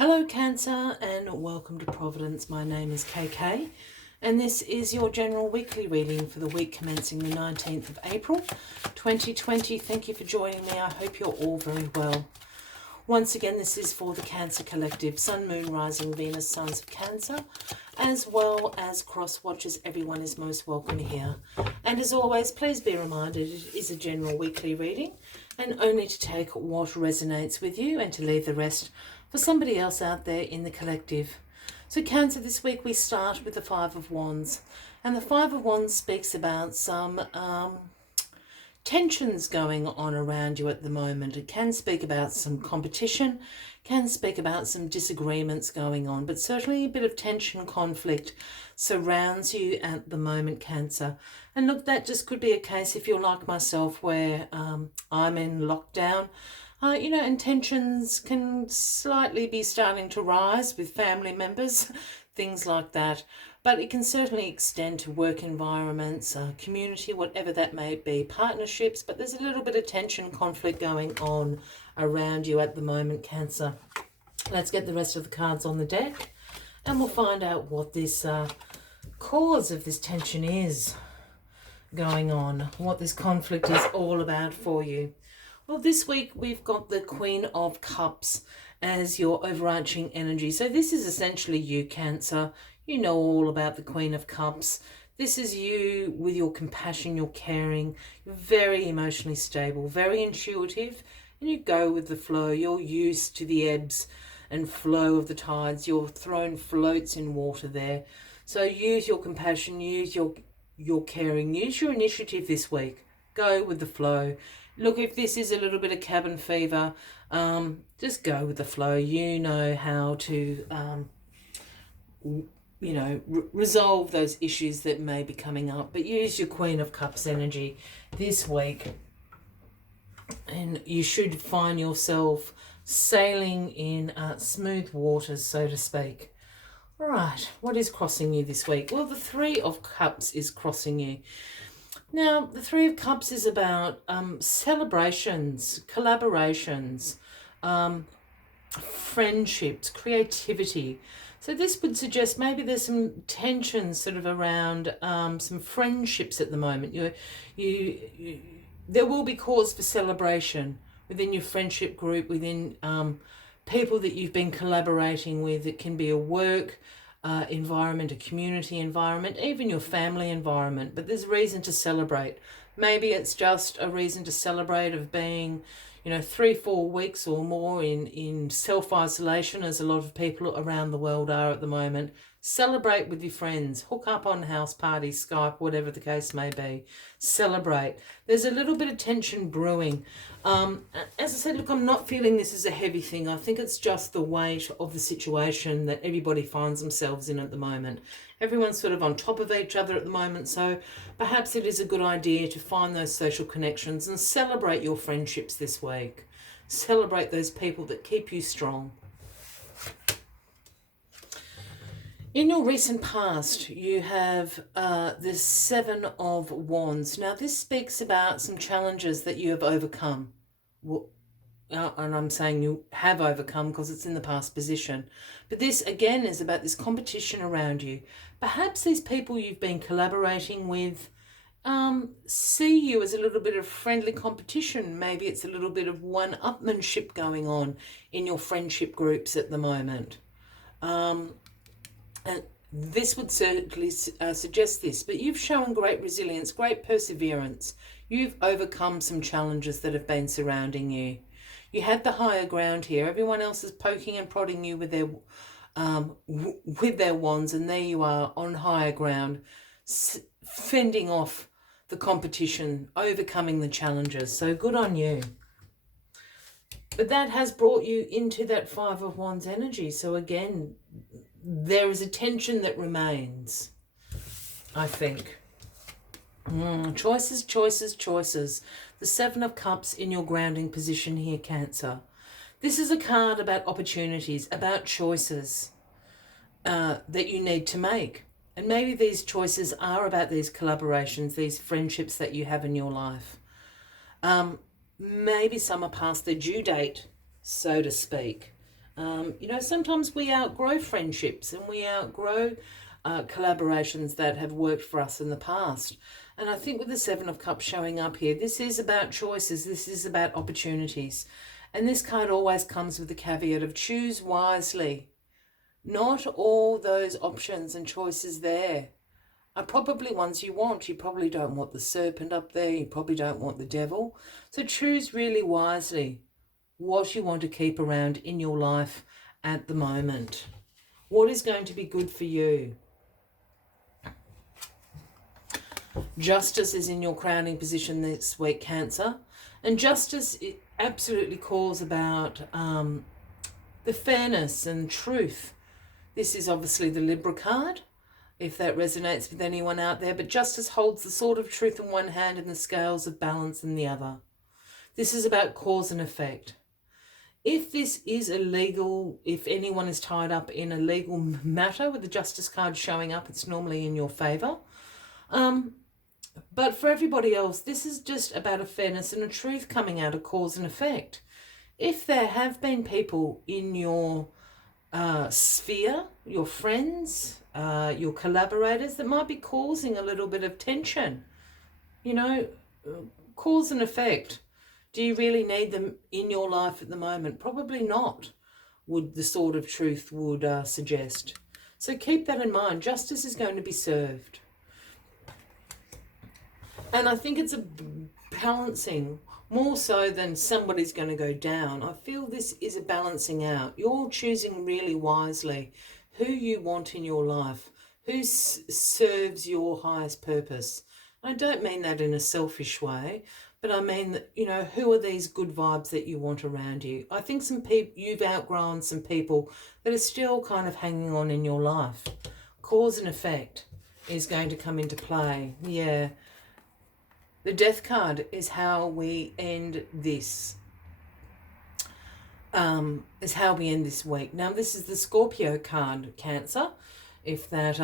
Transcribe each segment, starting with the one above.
Hello Cancer and welcome to Providence. My name is KK and this is your general weekly reading for the week commencing the 19th of April 2020. Thank you for joining me. I hope you're all very well. Once again, this is for the Cancer Collective, Sun, Moon, Rising, Venus, Signs of Cancer, as well as cross watchers. Everyone is most welcome here. And as always, please be reminded it is a general weekly reading and only to take what resonates with you and to leave the rest for somebody else out there in the collective. So Cancer, this week we start with the Five of Wands. And the Five of Wands speaks about some tensions going on around you at the moment. It can speak about some competition, can speak about some disagreements going on, but certainly a bit of tension, conflict surrounds you at the moment, Cancer. And look, that just could be a case if you're like myself where I'm in lockdown. And tensions can slightly be starting to rise with family members, things like that. But it can certainly extend to work environments, community, whatever that may be, partnerships. But there's a little bit of tension, conflict going on around you at the moment, Cancer. Let's get the rest of the cards on the deck and we'll find out what this cause of this tension is going on, what this conflict is all about for you. Well, this week we've got the Queen of Cups as your overarching energy. So this is essentially you, Cancer. You know all about the Queen of Cups. This is you with your compassion, your caring. You're very emotionally stable, very intuitive, and you go with the flow. You're used to the ebbs and flow of the tides. Your throne floats in water there. So use your compassion, use your caring, use your initiative this week. Go with the flow. Look, if this is a little bit of cabin fever, just go with the flow. You know how to, resolve those issues that may be coming up. But use your Queen of Cups energy this week. And you should find yourself sailing in smooth waters, so to speak. All right, what is crossing you this week? Well, the Three of Cups is crossing you. Now, the Three of Cups is about celebrations, collaborations, friendships, creativity. So this would suggest maybe there's some tension sort of around some friendships at the moment. There will be cause for celebration within your friendship group, within people that you've been collaborating with. It can be a work environment, a community environment, even your family environment, but there's reason to celebrate. Maybe it's just a reason to celebrate of being 3-4 weeks or more in self-isolation, as a lot of people around the world are at the moment. Celebrate with your friends, hook up on house parties, Skype, whatever the case may be. Celebrate. There's a little bit of tension brewing. As I said, look, I'm not feeling this as a heavy thing. I think it's just the weight of the situation that everybody finds themselves in at the moment. Everyone's sort of on top of each other at the moment, so perhaps it is a good idea to find those social connections and celebrate your friendships this week. Celebrate those people that keep you strong. In your recent past, you have the Seven of Wands. Now, this speaks about some challenges that you have overcome. And I'm saying you have overcome because it's in the past position. But this, again, is about this competition around you. Perhaps these people you've been collaborating with see you as a little bit of friendly competition. Maybe it's a little bit of one-upmanship going on in your friendship groups at the moment. And this would certainly suggest this, but you've shown great resilience, great perseverance. You've overcome some challenges that have been surrounding you. You had the higher ground here. Everyone else is poking and prodding you with their wands, and there you are on higher ground, fending off the competition, overcoming the challenges. So good on you. But that has brought you into that Five of Wands energy. So again, there is a tension that remains, I think. Choices, choices, choices. The Seven of Cups in your grounding position here, Cancer. This is a card about opportunities, about choices that you need to make. And maybe these choices are about these collaborations, these friendships that you have in your life. Maybe some are past their due date, so to speak. You know, sometimes we outgrow friendships and we outgrow collaborations that have worked for us in the past. And I think with the Seven of Cups showing up here, this is about choices. This is about opportunities. And this card always comes with the caveat of choose wisely. Not all those options and choices there are probably ones you want. You probably don't want the serpent up there. You probably don't want the devil. So choose really wisely what you want to keep around in your life at the moment. What is going to be good for you? Justice is in your crowning position this week, Cancer. And justice, it absolutely calls about the fairness and truth. This is obviously the Libra card, if that resonates with anyone out there. But justice holds the sword of truth in one hand and the scales of balance in the other. This is about cause and effect. If this is illegal, if anyone is tied up in a legal matter with the Justice card showing up, it's normally in your favour. But for everybody else, this is just about a fairness and a truth coming out of cause and effect. If there have been people in your sphere, your friends, your collaborators, that might be causing a little bit of tension, you know, cause and effect. Do you really need them in your life at the moment? Probably not, would the sword of truth would suggest. So keep that in mind. Justice is going to be served. And I think it's a balancing, more so than somebody's going to go down. I feel this is a balancing out. You're choosing really wisely who you want in your life, who serves your highest purpose. I don't mean that in a selfish way, but I mean that, you know, who are these good vibes that you want around you? I think some people, you've outgrown some people that are still kind of hanging on in your life. Cause and effect is going to come into play. Yeah. The Death card is how we end this. Is how we end this week. Now, this is the Scorpio card, Cancer, if that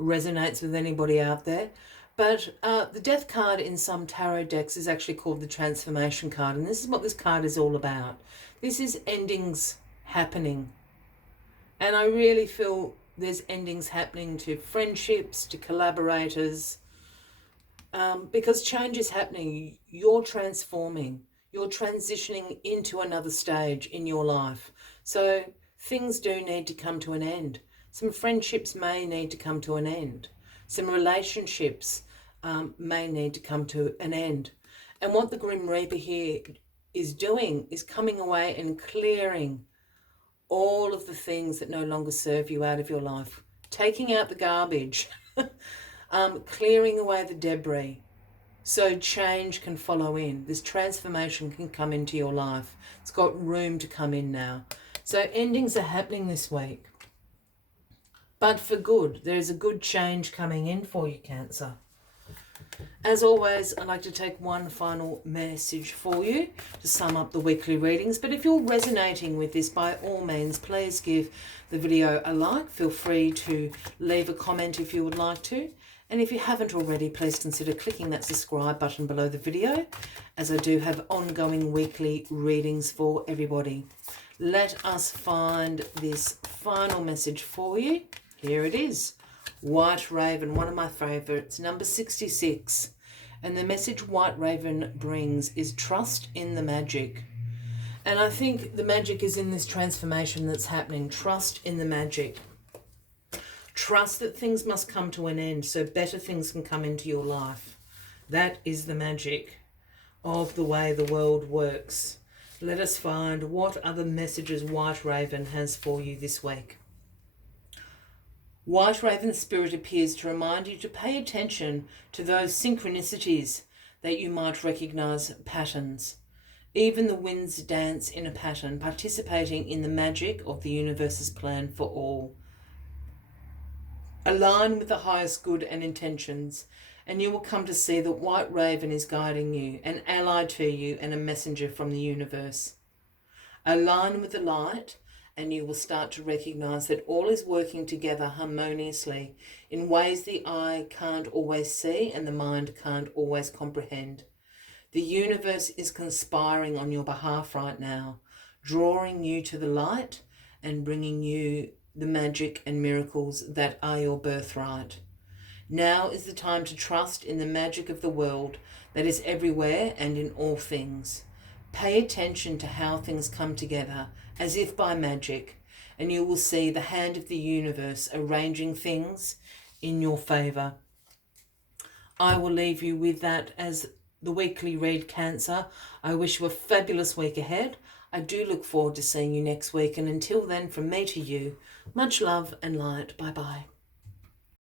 resonates with anybody out there. But the Death card in some tarot decks is actually called the Transformation card. And this is what this card is all about. This is endings happening. And I really feel there's endings happening to friendships, to collaborators, because change is happening. You're transforming. You're transitioning into another stage in your life. So things do need to come to an end. Some friendships may need to come to an end. Some relationships may need to come to an end. And what the Grim Reaper here is doing is coming away and clearing all of the things that no longer serve you out of your life. Taking out the garbage. Clearing away the debris. So change can follow in. This transformation can come into your life. It's got room to come in now. So endings are happening this week. But for good. There's a good change coming in for you, Cancer. As always, I'd like to take one final message for you to sum up the weekly readings. But if you're resonating with this, by all means, please give the video a like. Feel free to leave a comment if you would like to. And if you haven't already, please consider clicking that subscribe button below the video, as I do have ongoing weekly readings for everybody. Let us find this final message for you. Here it is. White Raven, one of my favourites, number 66. And the message White Raven brings is trust in the magic. And I think the magic is in this transformation that's happening. Trust in the magic. Trust that things must come to an end so better things can come into your life. That is the magic of the way the world works. Let us find what other messages White Raven has for you this week. White Raven's spirit appears to remind you to pay attention to those synchronicities that you might recognize patterns. Even the winds dance in a pattern, participating in the magic of the universe's plan for all. Align with the highest good and intentions, and you will come to see that White Raven is guiding you, an ally to you, and a messenger from the universe. Align with the light, and you will start to recognize that all is working together harmoniously in ways the eye can't always see and the mind can't always comprehend. The universe is conspiring on your behalf right now, drawing you to the light and bringing you the magic and miracles that are your birthright. Now is the time to trust in the magic of the world that is everywhere and in all things. Pay attention to how things come together as if by magic, and you will see the hand of the universe arranging things in your favour. I will leave you with that as the weekly read, Cancer. I wish you a fabulous week ahead. I do look forward to seeing you next week, and until then, from me to you, much love and light. Bye bye.